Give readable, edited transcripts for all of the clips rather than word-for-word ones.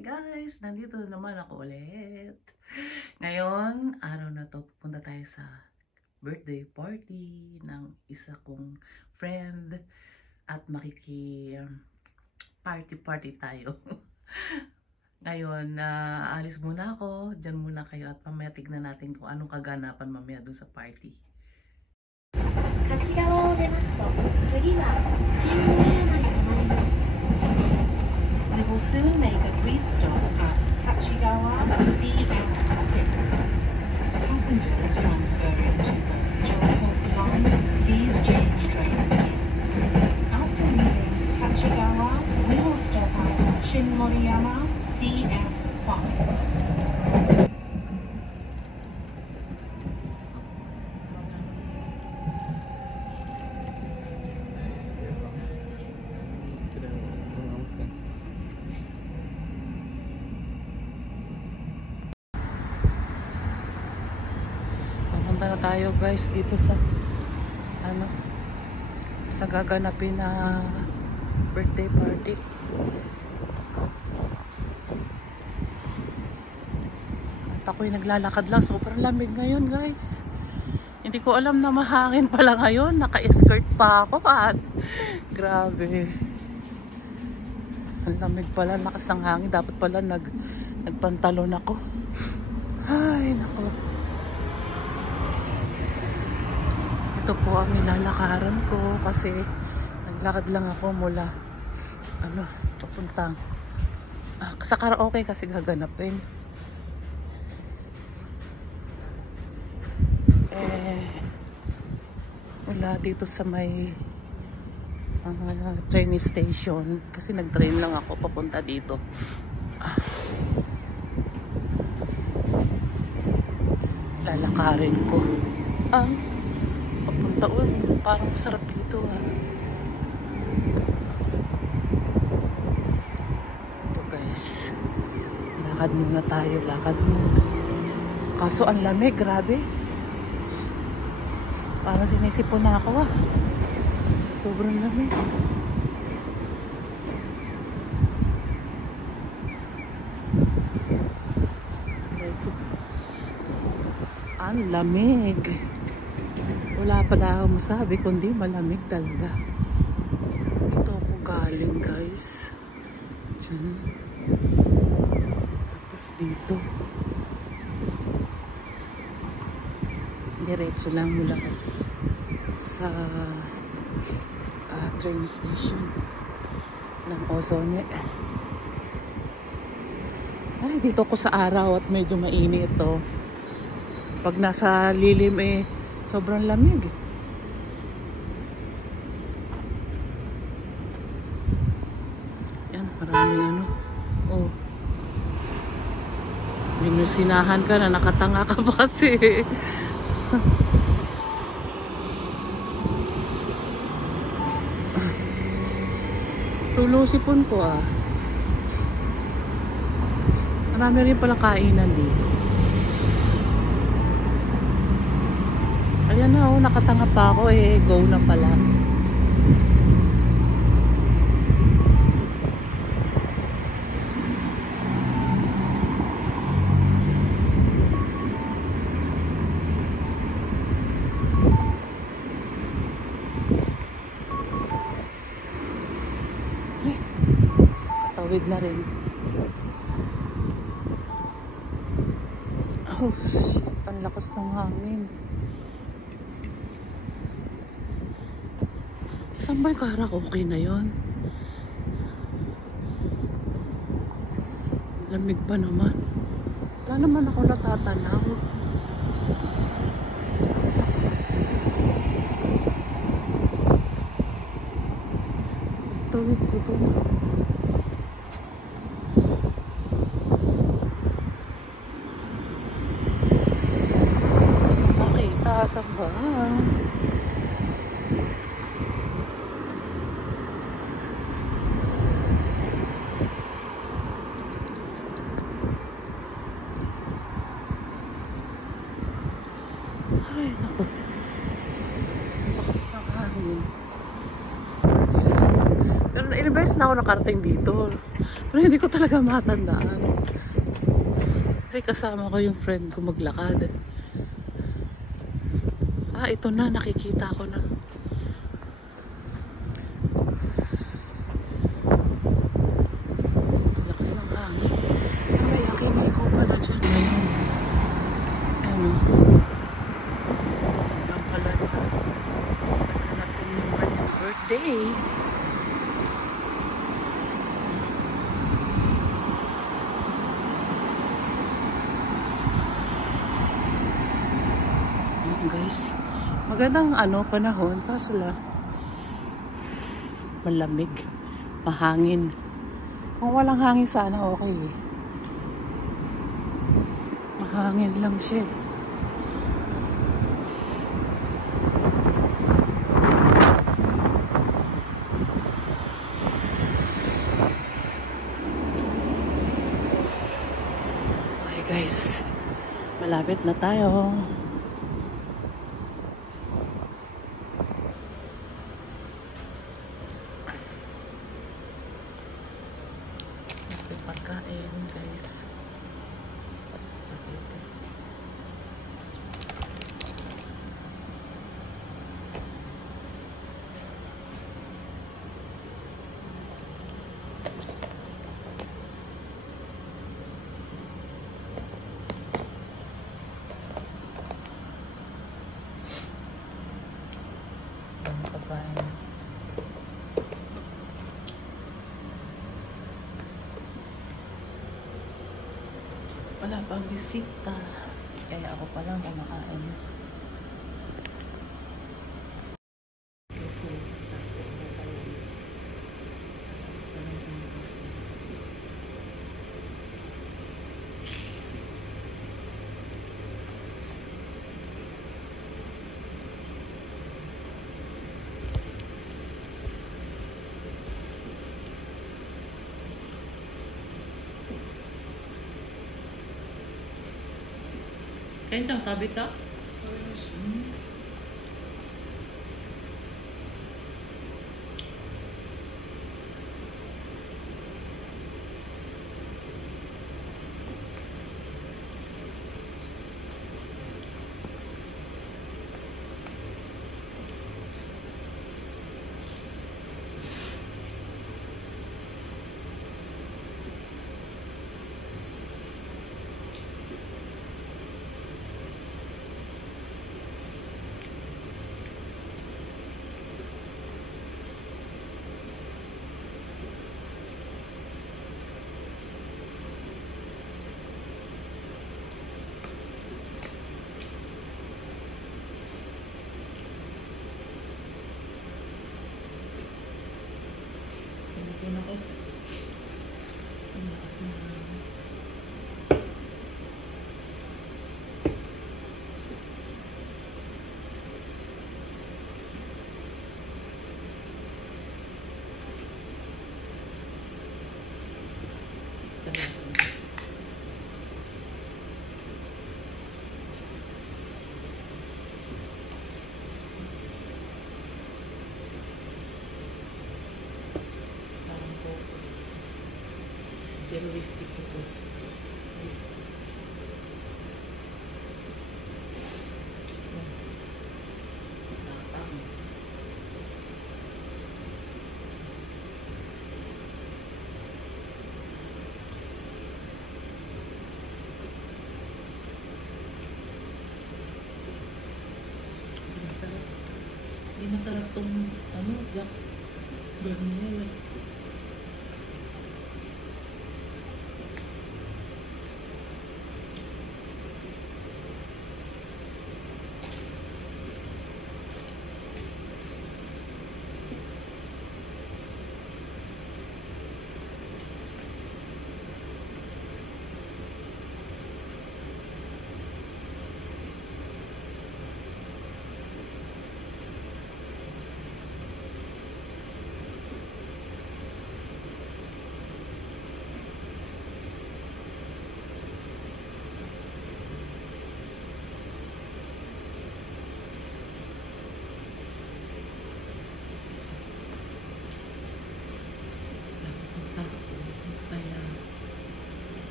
guys! Nandito na naman ako ulit. Ngayon, araw na to, pupunta tayo sa birthday party ng isa kong friend at party tayo. Ngayon, alis muna ako. Diyan muna kayo at mamaya tignan natin kung anong kaganapan mamaya doon sa party. 勝川を出ますと、次は新村山に停まります。 We will soon make a brief stop at Kachigawa CF6. Passengers transferring to the Jodhpur line, please change trains here. After leaving Kachigawa, we will stop at Shinmoriyama CF5. Punta na tayo guys dito sa sa gaganapin na birthday party. At ako'y naglalakad lang, sobrang lamig ngayon guys. Hindi ko alam na mahangin pala ngayon, naka-skirt pa ako at grabe, ang lamig pala, lakas ng hangin. Dapat pala nagpantalon ako. Ay nako, ito po ang nilalakaran ko kasi naglakad lang ako mula papuntang sa karaoke kasi gaganapin. Mula dito sa may train station kasi nag-train lang ako papunta dito. Lalakarin ko ang papunta parang masarap dito ito guys, lakad muna tayo, kaso ang lamig, grabe, parang sinisipon na ako sobrang lamig. Ang lamig, wala pala ako masabi kundi malamig talaga. Ito ako galing guys, dyan. Tapos dito diretso lang mula sa train station ng Ozone. Ay, dito ko sa araw at medyo mainit pag nasa lilim sobrang lamig. Yan, maraming limusinahan ka na, nakatanga ka pa kasi. Tulo sipon ko marami rin pala kainan dito. Ayan na nakatanga pa ako go na pala. Katawid na rin. Oh shit, ang lakas ng hangin. Saan ba yung karaoke na yun? Lamig pa naman. Wala naman ako natatanaw. Tawid ko to. Makita sa ba? Ay, naku. Lakas ng hangin. Pero ilang beses na ako nakarating dito. Pero hindi ko talaga matandaan. Kasi kasama ko yung friend ko maglakad. Ah, ito na. Nakikita ko na. Lakas ng hangin. Ah, may yakimiko pala dyan. Ngayon. Ano? Ang pala na. Natin yung kanyang birthday. Guys, magandang panahon, kaso lang malamig, mahangin. Kung walang hangin sana okay eh. Mahangin lang siya. Okay guys, malapit na tayo. Pagkain guys, spaghetti. Ang pagkain. Wala pang bisita. Kaya ako pa lang kumakain. Kain kang kabit ka? Pilitin ako. Ang lakas ng hangin. Pero whiskey ko po. Hindi masarap tong Jack Daniel.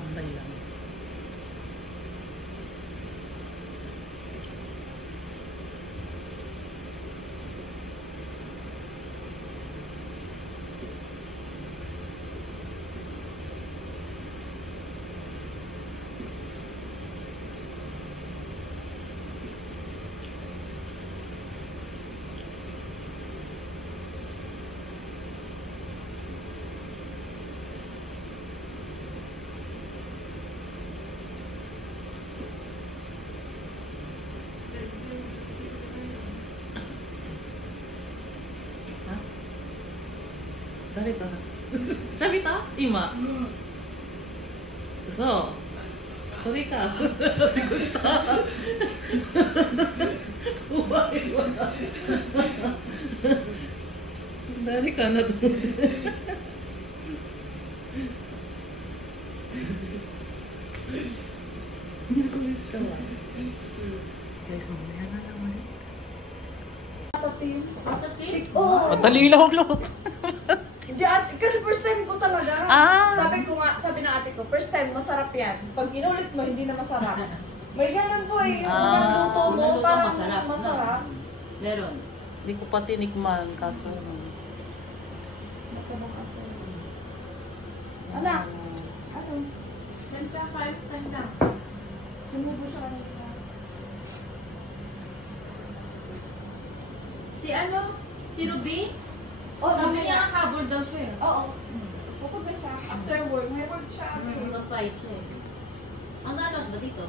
tambay lang. Dari ka. Sabi ta? Ima. So. Sorry ka. Dari ka na to. Kulis ka ba? Guys, mamaya na lang ulit. Oh, Madali lang ako. hindi, kasi first time ko talaga. Ah. Sabi ng ate ko, first time masarap yan. Pag inulit mo, hindi na masarap. May ganun po eh. Yung luto mo, Luto parang masarap, no? masarap. Meron. Hindi ko pa tinikman, kaso Anak, ano? Nandiyan ka, time na. Sumubo siya kanina. Si ano? Si Ruby? Oh, Sabi niya habol daw siya eh. Oo. Pupunta siya. After work, may work siya. Mag-fight siya eh. Ang alas ba dito?